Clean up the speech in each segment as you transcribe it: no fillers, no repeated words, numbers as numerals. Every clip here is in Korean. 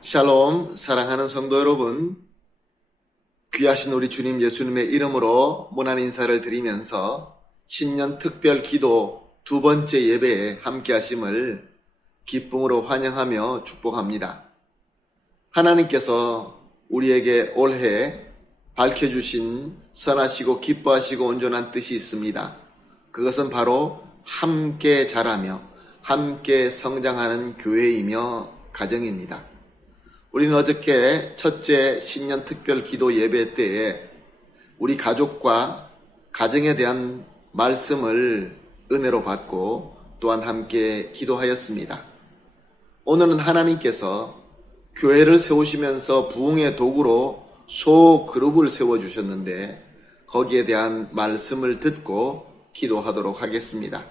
샬롬, 사랑하는 성도 여러분, 귀하신 우리 주님 예수님의 이름으로 문안 인사를 드리면서 신년 특별 기도 두 번째 예배에 함께 하심을 기쁨으로 환영하며 축복합니다. 하나님께서 우리에게 올해 밝혀주신 선하시고 기뻐하시고 온전한 뜻이 있습니다. 그것은 바로 함께 자라며 함께 성장하는 교회이며 가정입니다. 우리는 어저께 첫째 신년 특별 기도 예배 때에 우리 가족과 가정에 대한 말씀을 은혜로 받고 또한 함께 기도하였습니다. 오늘은 하나님께서 교회를 세우시면서 부흥의 도구로 소그룹을 세워주셨는데 거기에 대한 말씀을 듣고 기도하도록 하겠습니다.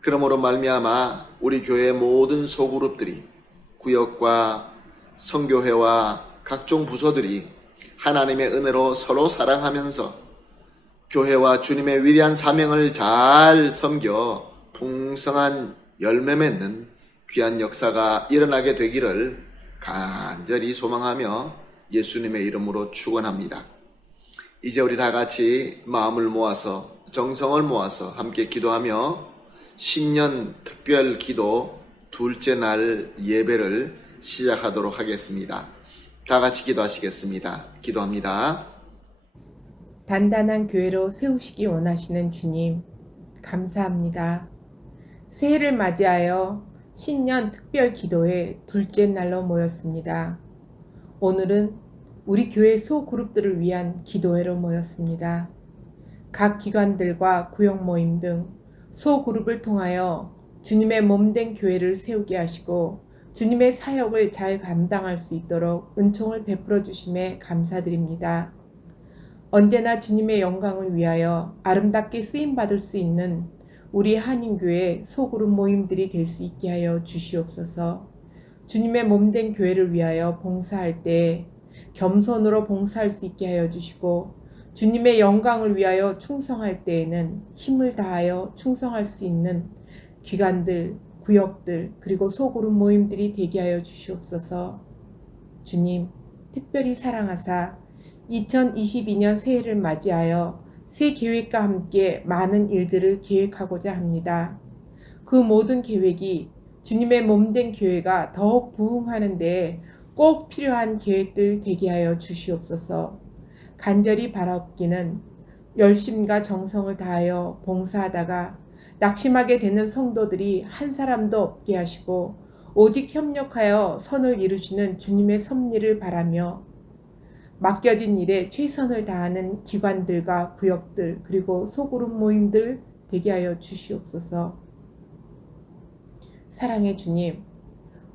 그러므로 말미암아 우리 교회의 모든 소그룹들이 구역과 성교회와 각종 부서들이 하나님의 은혜로 서로 사랑하면서 교회와 주님의 위대한 사명을 잘 섬겨 풍성한 열매 맺는 귀한 역사가 일어나게 되기를 간절히 소망하며 예수님의 이름으로 축원합니다. 이제 우리 다 같이 마음을 모아서 정성을 모아서 함께 기도하며 신년 특별 기도 둘째 날 예배를 시작하도록 하겠습니다. 다 같이 기도하시겠습니다. 기도합니다. 단단한 교회로 세우시기 원하시는 주님, 감사합니다. 새해를 맞이하여 신년 특별 기도의 둘째 날로 모였습니다. 오늘은 우리 교회 소그룹들을 위한 기도회로 모였습니다. 각 기관들과 구역 모임 등 소그룹을 통하여 주님의 몸된 교회를 세우게 하시고 주님의 사역을 잘 감당할 수 있도록 은총을 베풀어 주심에 감사드립니다. 언제나 주님의 영광을 위하여 아름답게 쓰임받을 수 있는 우리 한인교회 소그룹 모임들이 될 수 있게 하여 주시옵소서. 주님의 몸된 교회를 위하여 봉사할 때 겸손으로 봉사할 수 있게 하여 주시고 주님의 영광을 위하여 충성할 때에는 힘을 다하여 충성할 수 있는 기관들, 구역들 그리고 소그룹 모임들이 되게 하여 주시옵소서. 주님, 특별히 사랑하사 2022년 새해를 맞이하여 새 계획과 함께 많은 일들을 계획하고자 합니다. 그 모든 계획이 주님의 몸된 교회가 더욱 부흥하는 데에 꼭 필요한 계획들 되게 하여 주시옵소서. 간절히 바라옵기는 열심과 정성을 다하여 봉사하다가 낙심하게 되는 성도들이 한 사람도 없게 하시고 오직 협력하여 선을 이루시는 주님의 섭리를 바라며 맡겨진 일에 최선을 다하는 기관들과 구역들 그리고 소그룹 모임들 되게 하여 주시옵소서. 사랑의 주님,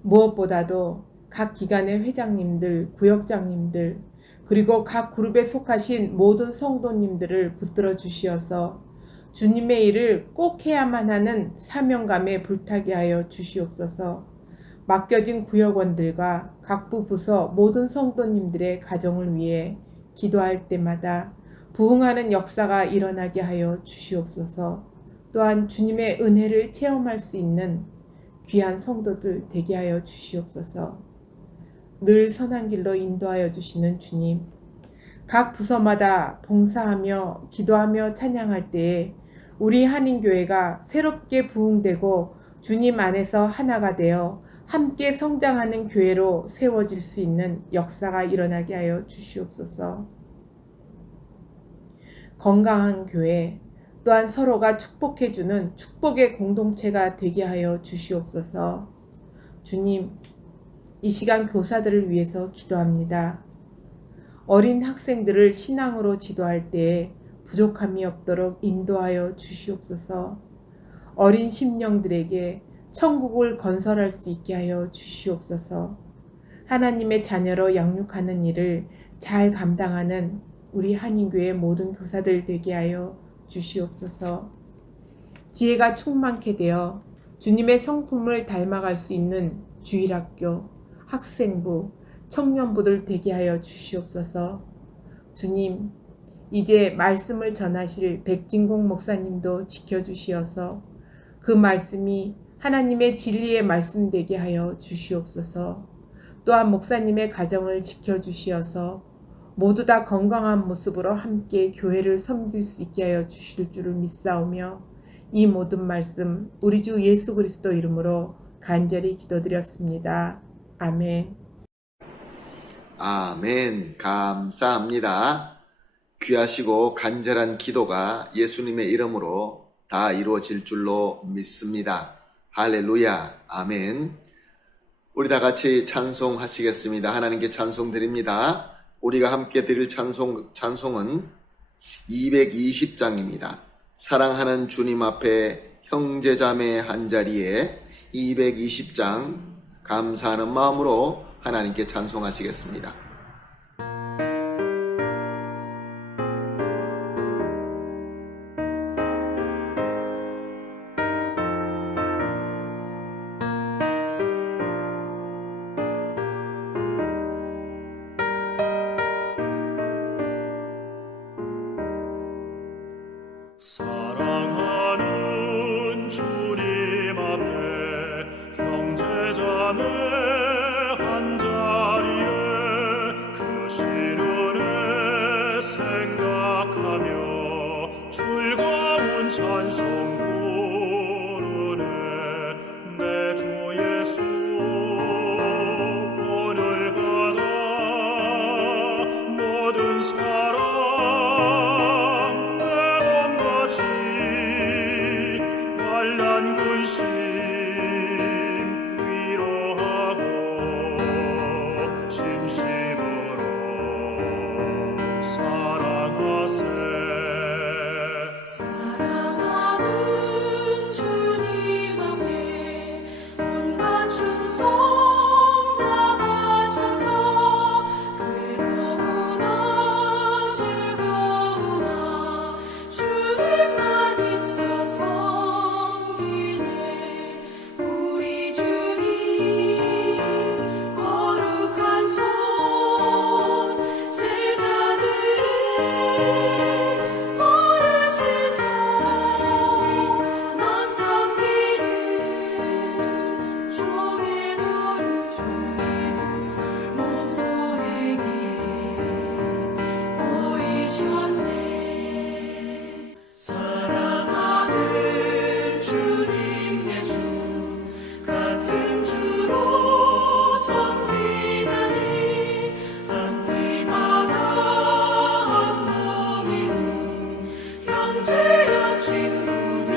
무엇보다도 각 기관의 회장님들, 구역장님들 그리고 각 그룹에 속하신 모든 성도님들을 붙들어 주시어서 주님의 일을 꼭 해야만 하는 사명감에 불타게 하여 주시옵소서. 맡겨진 구역원들과 각부 부서 모든 성도님들의 가정을 위해 기도할 때마다 부흥하는 역사가 일어나게 하여 주시옵소서. 또한 주님의 은혜를 체험할 수 있는 귀한 성도들 되게 하여 주시옵소서. 늘 선한 길로 인도하여 주시는 주님, 각 부서마다 봉사하며 기도하며 찬양할 때에 우리 한인교회가 새롭게 부흥되고 주님 안에서 하나가 되어 함께 성장하는 교회로 세워질 수 있는 역사가 일어나게 하여 주시옵소서. 건강한 교회, 또한 서로가 축복해주는 축복의 공동체가 되게 하여 주시옵소서. 주님, 이 시간 교사들을 위해서 기도합니다. 어린 학생들을 신앙으로 지도할 때에 부족함이 없도록 인도하여 주시옵소서. 어린 심령들에게 천국을 건설할 수 있게 하여 주시옵소서. 하나님의 자녀로 양육하는 일을 잘 감당하는 우리 한인교회 모든 교사들 되게 하여 주시옵소서. 지혜가 충만케 되어 주님의 성품을 닮아갈 수 있는 주일학교, 학생부, 청년부들 되게 하여 주시옵소서. 주님, 이제 말씀을 전하실 백진공 목사님도 지켜주시어서 그 말씀이 하나님의 진리의 말씀 되게 하여 주시옵소서. 또한 목사님의 가정을 지켜주시어서 모두 다 건강한 모습으로 함께 교회를 섬길 수 있게 하여 주실 줄을 믿사오며 이 모든 말씀 우리 주 예수 그리스도 이름으로 간절히 기도드렸습니다. 아멘. 아멘. 감사합니다. 귀하시고 간절한 기도가 예수님의 이름으로 다 이루어질 줄로 믿습니다. 할렐루야. 아멘. 우리 다 같이 찬송하시겠습니다. 하나님께 찬송 드립니다. 우리가 함께 드릴 찬송은 220장입니다. 사랑하는 주님 앞에 형제자매 한자리에 220장 감사하는 마음으로 하나님께 찬송하시겠습니다. 사랑하는 주님 앞에 형제자매 한자리에 그 시련에 생각하며 즐거운 찬송 부르네. 내 주 예수 본을 받아 모든 사랑 환난 근심 위로하고 진심으로 사랑하세. 사랑하는 주님 앞에 온갖 충성 다 바쳐서 괴로우나 즐거우나 주님만 입소서. 우리 주님 거룩한 손 제자들의 벌을 씻어 남 섬기는 종의 도를 몸소에게 보이셨네. 사랑하는 주님 예수 같은 주로 섬기다니 한 피마다 한 몸이루 형제여 친구들이여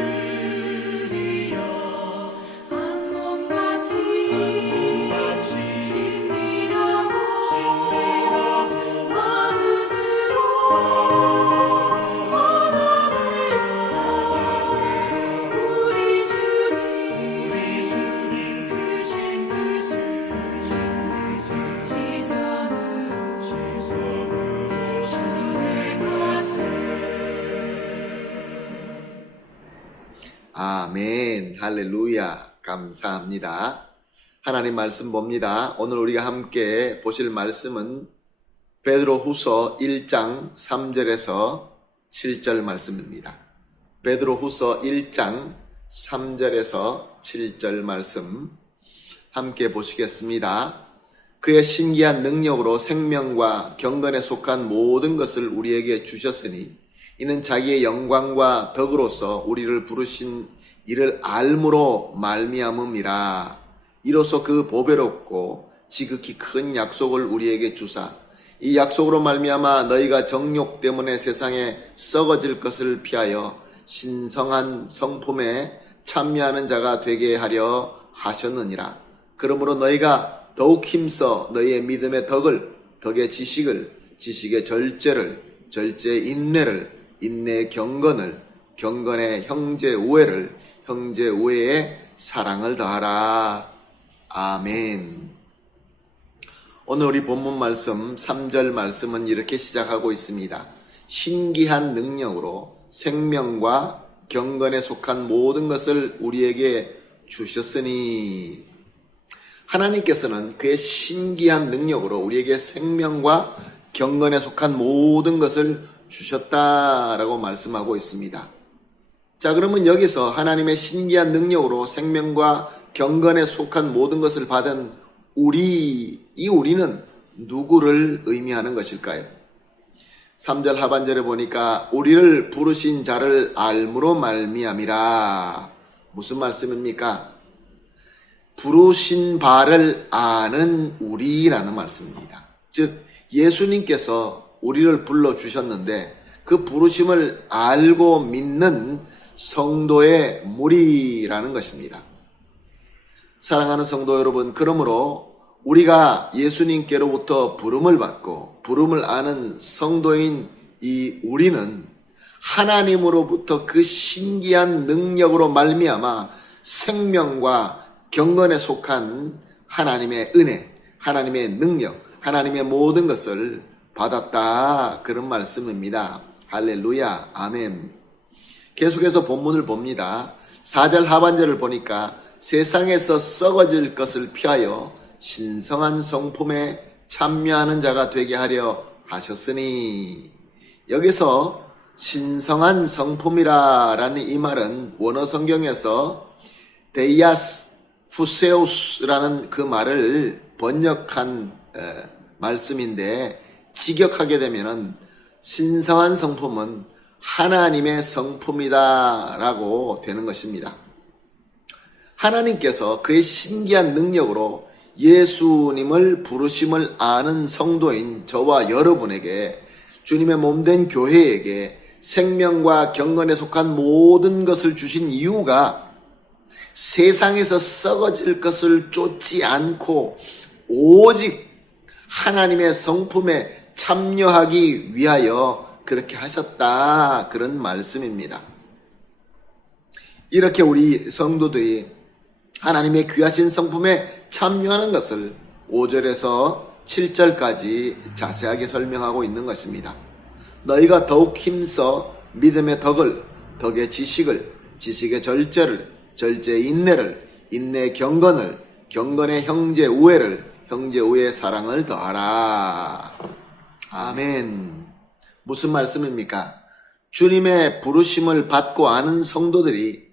한 몸같이 친밀하고 마음으로 하나 되어 우리 주님 크신 뜻을 지성으로 준행하세. 아멘. 할렐루야. 감사합니다. 하나님 말씀 봅니다. 오늘 우리가 함께 보실 말씀은 베드로후서 1장 3절에서 7절 말씀입니다. 베드로후서 1장 3절에서 7절 말씀 함께 보시겠습니다. 그의 신기한 능력으로 생명과 경건에 속한 모든 것을 우리에게 주셨으니 이는 자기의 영광과 덕으로서 우리를 부르신 이를 알므로 말미암음이라. 이로써 그 보배롭고 지극히 큰 약속을 우리에게 주사 이 약속으로 말미암아 너희가 정욕 때문에 세상에 썩어질 것을 피하여 신성한 성품에 참여하는 자가 되게 하려 하셨느니라. 그러므로 너희가 더욱 힘써 너희의 믿음의 덕을, 덕의 지식을, 지식의 절제를, 절제의 인내를, 인내의 경건을, 경건의 형제 우애를, 형제 우애의 사랑을 더하라. 아멘. 오늘 우리 본문 말씀 3절 말씀은 이렇게 시작하고 있습니다. 신기한 능력으로 생명과 경건에 속한 모든 것을 우리에게 주셨으니, 하나님께서는 그의 신기한 능력으로 우리에게 생명과 경건에 속한 모든 것을 주셨다라고 말씀하고 있습니다. 자, 그러면 여기서 하나님의 신기한 능력으로 생명과 경건에 속한 모든 것을 받은 이 우리는 누구를 의미하는 것일까요? 3절 하반절에 보니까 우리를 부르신 자를 알므로 말미암이라. 무슨 말씀입니까? 부르신 바를 아는 우리라는 말씀입니다. 즉 예수님께서 우리를 불러주셨는데 그 부르심을 알고 믿는 성도의 무리라는 것입니다. 사랑하는 성도 여러분, 그러므로 우리가 예수님께로부터 부름을 받고 부름을 아는 성도인 이 우리는 하나님으로부터 그 신기한 능력으로 말미암아 생명과 경건에 속한 하나님의 은혜, 하나님의 능력, 하나님의 모든 것을 받았다, 그런 말씀입니다. 할렐루야, 아멘. 계속해서 본문을 봅니다. 4절 하반절을 보니까 세상에서 썩어질 것을 피하여 신성한 성품에 참여하는 자가 되게 하려 하셨으니, 여기서 신성한 성품이라는 이 말은 원어 성경에서 데이아스 푸세우스라는 그 말을 번역한 말씀인데, 직역하게 되면은 신성한 성품은 하나님의 성품이다 라고 되는 것입니다. 하나님께서 그의 신기한 능력으로 예수님을 부르심을 아는 성도인 저와 여러분에게, 주님의 몸된 교회에게 생명과 경건에 속한 모든 것을 주신 이유가 세상에서 썩어질 것을 쫓지 않고 오직 하나님의 성품에 참여하기 위하여 그렇게 하셨다, 그런 말씀입니다. 이렇게 우리 성도들이 하나님의 귀하신 성품에 참여하는 것을 5절에서 7절까지 자세하게 설명하고 있는 것입니다. 너희가 더욱 힘써 믿음의 덕을, 덕의 지식을, 지식의 절제를, 절제의 인내를, 인내의 경건을, 경건의 형제 우애를, 형제 우애의 사랑을 더하라. 아멘. 무슨 말씀입니까? 주님의 부르심을 받고 아는 성도들이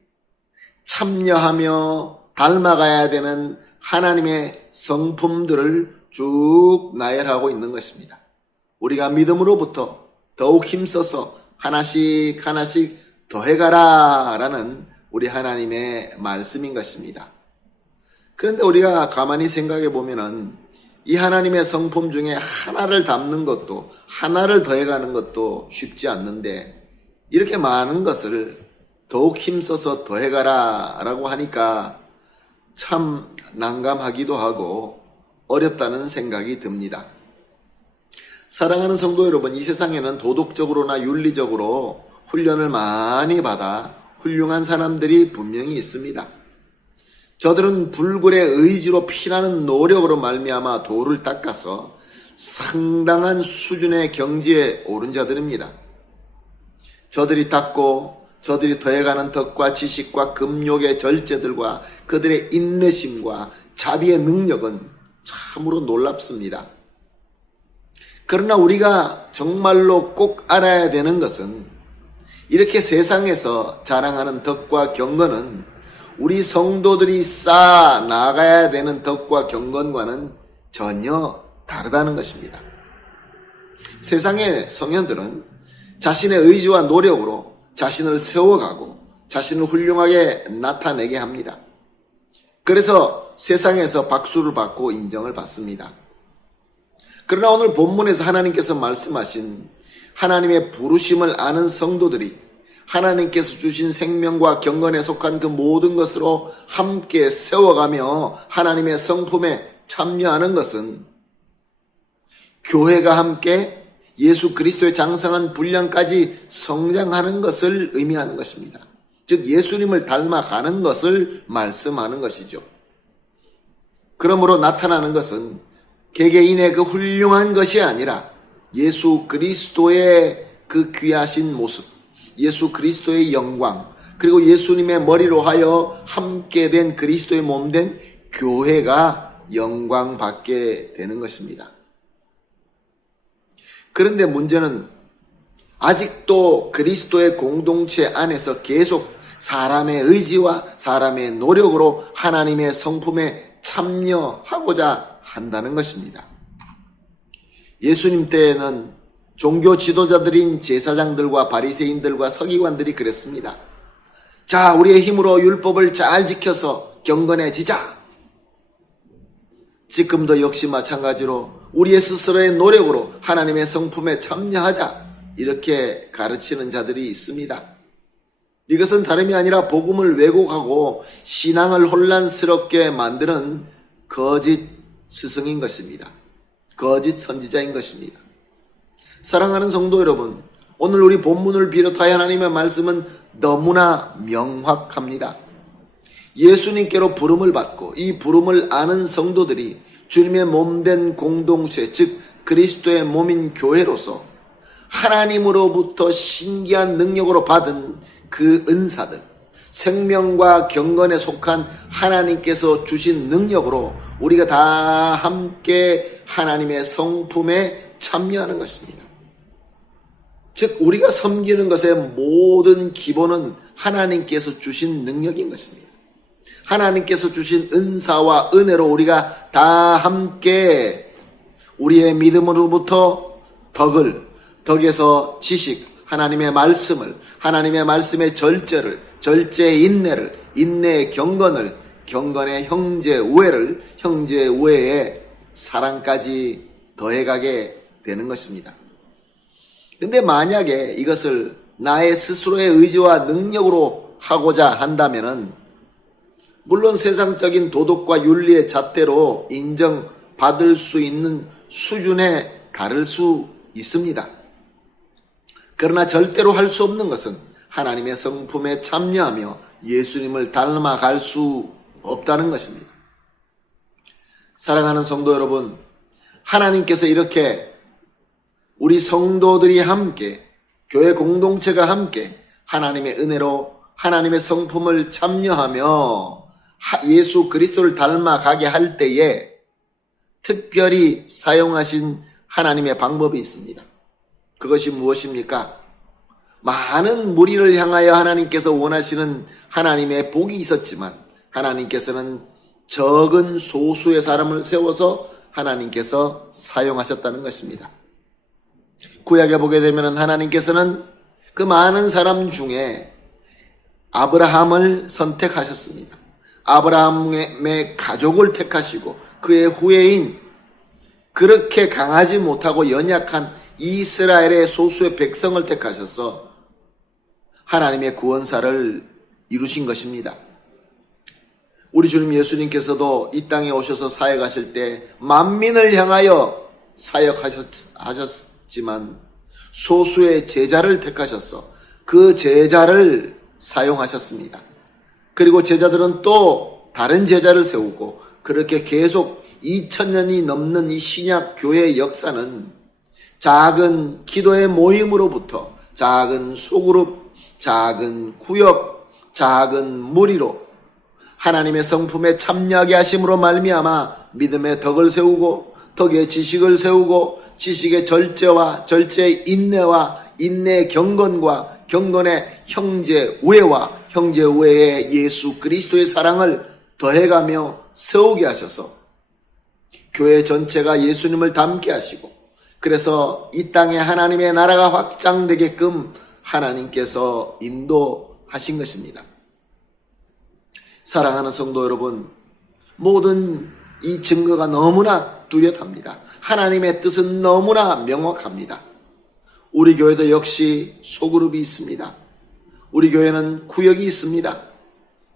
참여하며 닮아가야 되는 하나님의 성품들을 쭉 나열하고 있는 것입니다. 우리가 믿음으로부터 더욱 힘써서 하나씩 하나씩 더해가라 라는 우리 하나님의 말씀인 것입니다. 그런데 우리가 가만히 생각해 보면은 이 하나님의 성품 중에 하나를 담는 것도, 하나를 더해가는 것도 쉽지 않는데, 이렇게 많은 것을 더욱 힘써서 더해가라 라고 하니까 참 난감하기도 하고 어렵다는 생각이 듭니다. 사랑하는 성도 여러분, 이 세상에는 도덕적으로나 윤리적으로 훈련을 많이 받아 훌륭한 사람들이 분명히 있습니다. 저들은 불굴의 의지로 피나는 노력으로 말미암아 도를 닦아서 상당한 수준의 경지에 오른 자들입니다. 저들이 닦고 저들이 더해가는 덕과 지식과 금욕의 절제들과 그들의 인내심과 자비의 능력은 참으로 놀랍습니다. 그러나 우리가 정말로 꼭 알아야 되는 것은, 이렇게 세상에서 자랑하는 덕과 경건은 우리 성도들이 쌓아 나가야 되는 덕과 경건과는 전혀 다르다는 것입니다. 세상의 성현들은 자신의 의지와 노력으로 자신을 세워가고 자신을 훌륭하게 나타내게 합니다. 그래서 세상에서 박수를 받고 인정을 받습니다. 그러나 오늘 본문에서 하나님께서 말씀하신 하나님의 부르심을 아는 성도들이 하나님께서 주신 생명과 경건에 속한 그 모든 것으로 함께 세워가며 하나님의 성품에 참여하는 것은 교회가 함께 예수 그리스도의 장성한 분량까지 성장하는 것을 의미하는 것입니다. 즉 예수님을 닮아가는 것을 말씀하는 것이죠. 그러므로 나타나는 것은 개개인의 그 훌륭한 것이 아니라 예수 그리스도의 그 귀하신 모습, 예수 그리스도의 영광, 그리고 예수님의 머리로 하여 함께 된 그리스도의 몸된 교회가 영광받게 되는 것입니다. 그런데 문제는 아직도 그리스도의 공동체 안에서 계속 사람의 의지와 사람의 노력으로 하나님의 성품에 참여하고자 한다는 것입니다. 예수님 때에는 종교 지도자들인 제사장들과 바리새인들과 서기관들이 그랬습니다. 자, 우리의 힘으로 율법을 잘 지켜서 경건해지자. 지금도 역시 마찬가지로 우리의 스스로의 노력으로 하나님의 성품에 참여하자. 이렇게 가르치는 자들이 있습니다. 이것은 다름이 아니라 복음을 왜곡하고 신앙을 혼란스럽게 만드는 거짓 스승인 것입니다. 거짓 선지자인 것입니다. 사랑하는 성도 여러분, 오늘 우리 본문을 비롯하여 하나님의 말씀은 너무나 명확합니다. 예수님께로 부름을 받고 이 부름을 아는 성도들이 주님의 몸된 공동체, 즉 그리스도의 몸인 교회로서 하나님으로부터 신기한 능력으로 받은 그 은사들, 생명과 경건에 속한 하나님께서 주신 능력으로 우리가 다 함께 하나님의 성품에 참여하는 것입니다. 즉 우리가 섬기는 것의 모든 기본은 하나님께서 주신 능력인 것입니다. 하나님께서 주신 은사와 은혜로 우리가 다 함께 우리의 믿음으로부터 덕에서 지식, 하나님의 말씀을, 하나님의 말씀의 절제의 인내를, 인내의 경건을, 경건의 형제 우애를, 형제 우애의 사랑까지 더해가게 되는 것입니다. 근데 만약에 이것을 나의 스스로의 의지와 능력으로 하고자 한다면은 물론 세상적인 도덕과 윤리의 잣대로 인정받을 수 있는 수준에 다를 수 있습니다. 그러나 절대로 할 수 없는 것은 하나님의 성품에 참여하며 예수님을 닮아갈 수 없다는 것입니다. 사랑하는 성도 여러분, 하나님께서 이렇게 우리 성도들이 함께, 교회 공동체가 함께 하나님의 은혜로 하나님의 성품을 참여하며 예수 그리스도를 닮아가게 할 때에 특별히 사용하신 하나님의 방법이 있습니다. 그것이 무엇입니까? 많은 무리를 향하여 하나님께서 원하시는 하나님의 복이 있었지만 하나님께서는 적은 소수의 사람을 세워서 하나님께서 사용하셨다는 것입니다. 구약에 보게 되면 하나님께서는 그 많은 사람 중에 아브라함을 선택하셨습니다. 아브라함의 가족을 택하시고 그의 후예인 그렇게 강하지 못하고 연약한 이스라엘의 소수의 백성을 택하셔서 하나님의 구원사를 이루신 것입니다. 우리 주님 예수님께서도 이 땅에 오셔서 사역하실 때 만민을 향하여 사역하셨지만 소수의 제자를 택하셔서 그 제자를 사용하셨습니다. 그리고 제자들은 또 다른 제자를 세우고 그렇게 계속 2000년이 넘는 이 신약 교회의 역사는 작은 기도의 모임으로부터 작은 소그룹, 작은 구역, 작은 무리로 하나님의 성품에 참여하게 하심으로 말미암아 믿음의 덕을 세우고 덕의 지식을 세우고 지식의 절제와 절제의 인내와 인내의 경건과 경건의 형제 우애와 형제 우애의 예수 그리스도의 사랑을 더해가며 세우게 하셔서 교회 전체가 예수님을 닮게 하시고 그래서 이 땅에 하나님의 나라가 확장되게끔 하나님께서 인도하신 것입니다. 사랑하는 성도 여러분, 모든 이 증거가 너무나 뚜렷합니다. 하나님의 뜻은 너무나 명확합니다. 우리 교회도 역시 소그룹이 있습니다. 우리 교회는 구역이 있습니다.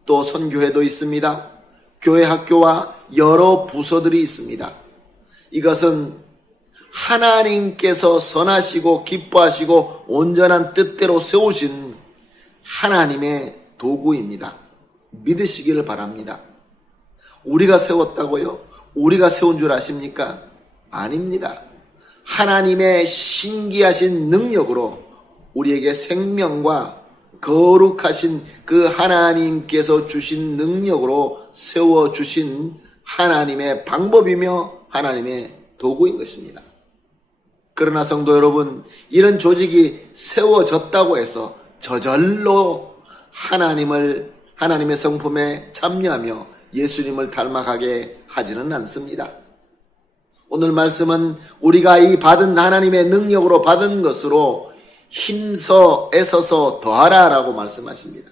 또 선교회도 있습니다. 교회 학교와 여러 부서들이 있습니다. 이것은 하나님께서 선하시고 기뻐하시고 온전한 뜻대로 세우신 하나님의 도구입니다. 믿으시기를 바랍니다. 우리가 세웠다고요? 우리가 세운 줄 아십니까? 아닙니다. 하나님의 신기하신 능력으로 우리에게 생명과 거룩하신 그 하나님께서 주신 능력으로 세워주신 하나님의 방법이며 하나님의 도구인 것입니다. 그러나 성도 여러분, 이런 조직이 세워졌다고 해서 저절로 하나님의 성품에 참여하며 예수님을 닮아가게 하지는 않습니다. 오늘 말씀은 우리가 이 받은 하나님의 능력으로 받은 것으로 힘써 애써서 더하라 라고 말씀하십니다.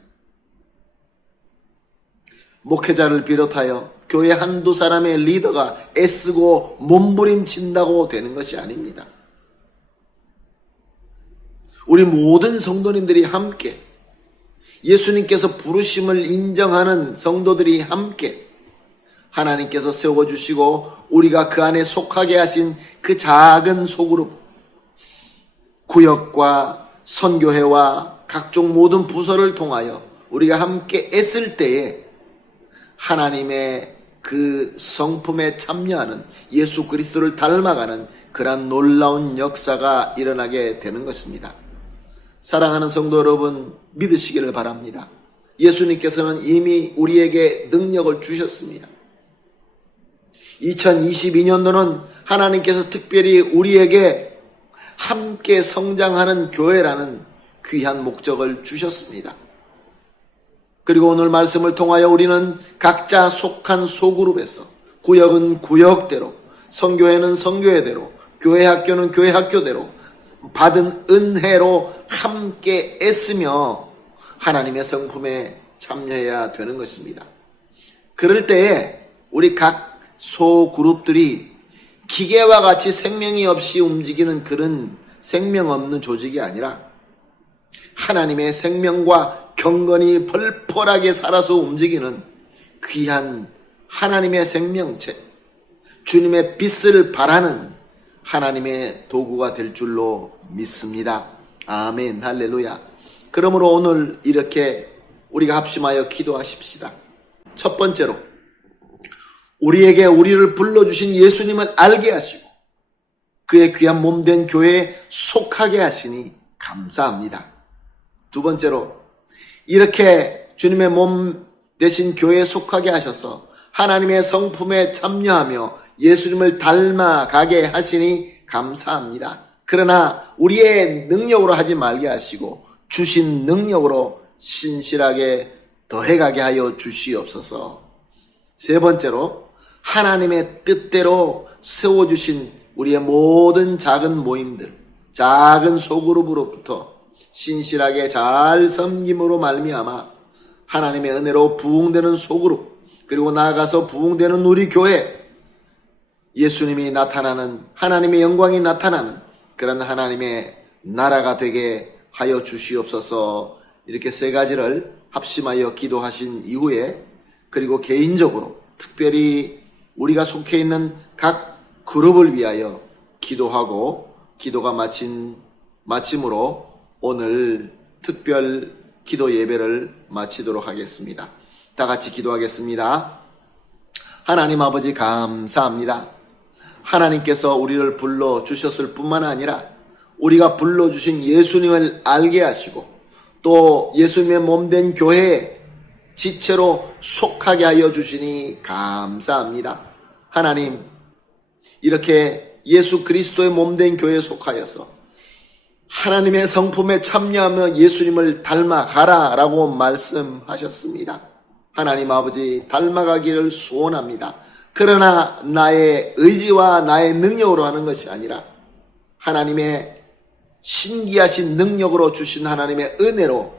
목회자를 비롯하여 교회 한두 사람의 리더가 애쓰고 몸부림친다고 되는 것이 아닙니다. 우리 모든 성도님들이 함께 예수님께서 부르심을 인정하는 성도들이 함께 하나님께서 세워주시고 우리가 그 안에 속하게 하신 그 작은 소그룹, 구역과 선교회와 각종 모든 부서를 통하여 우리가 함께 애쓸 때에 하나님의 그 성품에 참여하는 예수 그리스도를 닮아가는 그러한 놀라운 역사가 일어나게 되는 것입니다. 사랑하는 성도 여러분, 믿으시기를 바랍니다. 예수님께서는 이미 우리에게 능력을 주셨습니다. 2022년도는 하나님께서 특별히 우리에게 함께 성장하는 교회라는 귀한 목적을 주셨습니다. 그리고 오늘 말씀을 통하여 우리는 각자 속한 소그룹에서 구역은 구역대로, 선교회는 선교회대로, 교회 학교는 교회 학교대로 받은 은혜로 함께 애쓰며 하나님의 성품에 참여해야 되는 것입니다. 그럴 때에 우리 각 소그룹들이 기계와 같이 생명이 없이 움직이는 그런 생명 없는 조직이 아니라 하나님의 생명과 경건이 펄펄하게 살아서 움직이는 귀한 하나님의 생명체, 주님의 빛을 발하는 하나님의 도구가 될 줄로 믿습니다. 아멘, 할렐루야. 그러므로 오늘 이렇게 우리가 합심하여 기도하십시다. 첫 번째로 우리에게 우리를 불러주신 예수님을 알게 하시고 그의 귀한 몸된 교회에 속하게 하시니 감사합니다. 두 번째로 이렇게 주님의 몸 되신 교회에 속하게 하셔서 하나님의 성품에 참여하며 예수님을 닮아가게 하시니 감사합니다. 그러나 우리의 능력으로 하지 말게 하시고 주신 능력으로 신실하게 더해가게 하여 주시옵소서. 세 번째로 하나님의 뜻대로 세워주신 우리의 모든 작은 모임들, 작은 소그룹으로부터 신실하게 잘 섬김으로 말미암아 하나님의 은혜로 부흥되는 소그룹, 그리고 나아가서 부흥되는 우리 교회, 예수님이 나타나는, 하나님의 영광이 나타나는 그런 하나님의 나라가 되게 하여 주시옵소서. 이렇게 세 가지를 합심하여 기도하신 이후에, 그리고 개인적으로 특별히 우리가 속해 있는 각 그룹을 위하여 기도하고, 기도가 마침으로 오늘 특별 기도 예배를 마치도록 하겠습니다. 다 같이 기도하겠습니다. 하나님 아버지 감사합니다. 하나님께서 우리를 불러주셨을 뿐만 아니라 우리가 불러주신 예수님을 알게 하시고 또 예수님의 몸된 교회에 지체로 속하게 하여 주시니 감사합니다. 하나님, 이렇게 예수 그리스도의 몸된 교회에 속하여서 하나님의 성품에 참여하며 예수님을 닮아가라 라고 말씀하셨습니다. 하나님 아버지, 닮아가기를 소원합니다. 그러나 나의 의지와 나의 능력으로 하는 것이 아니라 하나님의 신기하신 능력으로 주신 하나님의 은혜로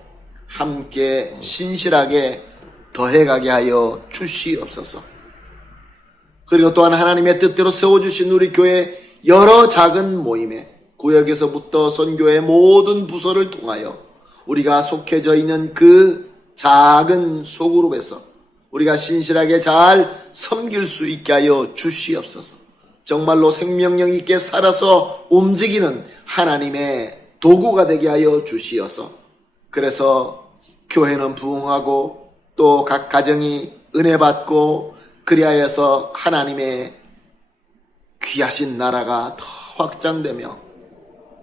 함께 신실하게 더해가게 하여 주시옵소서. 그리고 또한 하나님의 뜻대로 세워주신 우리 교회 여러 작은 모임에 구역에서부터 선교의 모든 부서를 통하여 우리가 속해져 있는 그 작은 소그룹에서 우리가 신실하게 잘 섬길 수 있게 하여 주시옵소서. 정말로 생명력 있게 살아서 움직이는 하나님의 도구가 되게 하여 주시어서 그래서 교회는 부흥하고 또 각 가정이 은혜 받고 그리하여서 하나님의 귀하신 나라가 더 확장되며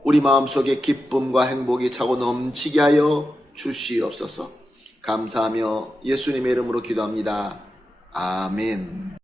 우리 마음속에 기쁨과 행복이 차고 넘치게 하여 주시옵소서. 감사하며 예수님의 이름으로 기도합니다. 아멘.